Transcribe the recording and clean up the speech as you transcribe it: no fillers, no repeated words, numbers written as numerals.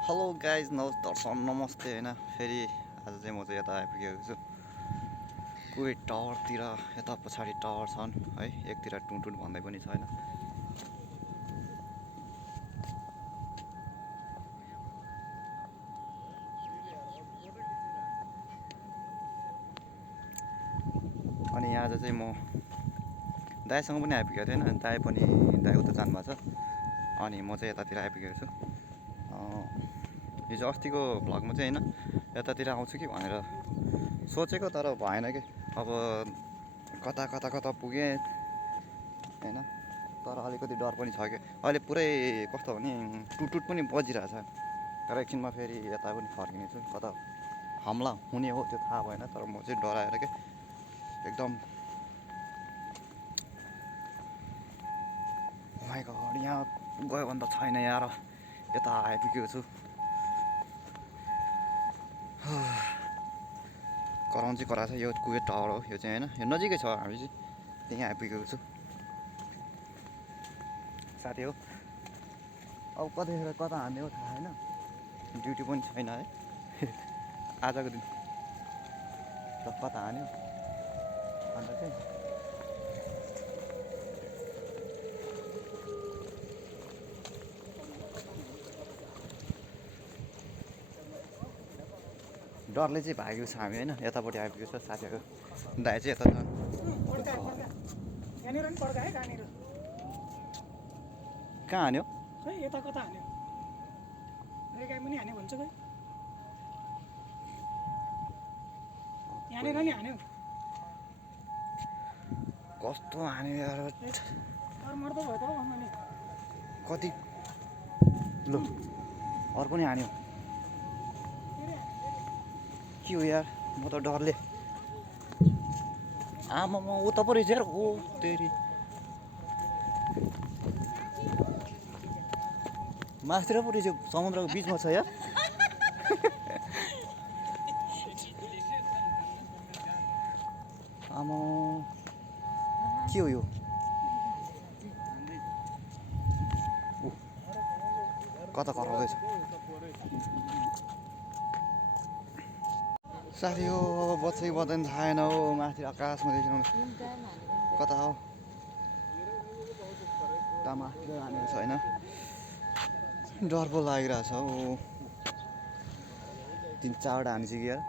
Hello guys दर्शन नमस्ते होइन फेरि आज चाहिँ म चाहिँ यता आइपुगेको छु कुवेट टावरतिर। यता पछाडि टावर छन् है, एकतिर टुनटुन भन्दै पनि छैन। अनि आज चाहिँ म दाइसँग पनि आइपुगेको थिएँ होइन, दाइ पनि दाइ उता जानुभएको छ अनि म चाहिँ यतातिर आइपुगेको छु। हिजो अस्तिको भ्लगमा चाहिँ होइन यतातिर आउँछु कि भनेर सोचेको, तर भएन कि। अब कता कता कता पुगेँ होइन, तर अलिकति डर पनि छ कि। अहिले पुरै कस्तो भने टुटुट पनि बजिरहेछ, तर एकछिनमा फेरि यता पनि फर्किनेछु। कता हमला हुने हो त्यो थाहा भएन, तर म चाहिँ डराएर के एकदम माइ गड यहाँ गयो भने त छैन यार, यता आइपुगेको छु। कराउनु चाहिँ कराएको छ, यो कुवेट टावर हो यो चाहिँ होइन, यो नजिकै छ, हामी चाहिँ त्यहीँ आइपुगेको छु साथी हो। अब कतिखेर कता हान्ने हो थाहा छैन, ड्युटी पनि छैन है आजको दिन त कता हान्यो अन्त चाहिँ डरले चाहिँ भागेको छ हामी होइन। यतापट्टि आइपुगेको छ, साथीहरू दाइ चाहिँ यता छ। कहाँ हान्यो खै यता कता हान्यो, रेगाइ पनि हान्यो भन्छ खै, यहाँनिर नि हान्यो। कस्तो हान्यो यार, मर्दो भयो त हौ मैले। कति लु अर्को नि हान्यो। के हो यार, म त डरले आमामा उता पो रहेछ यार। हो तेरि मासतिर पो रहेछ, समुद्रको बिचमा छ यार आमा के हो यो, कता कराउँदैछ साथी हो। बच्चै बज्दैन थाहा छैन हो, माथि आकाशमा देखिनु कता हो, उता माथितिर हानेको छ होइन। डर पो लागिरहेछ हौ, 3-4वटा हानिसक्यो यार।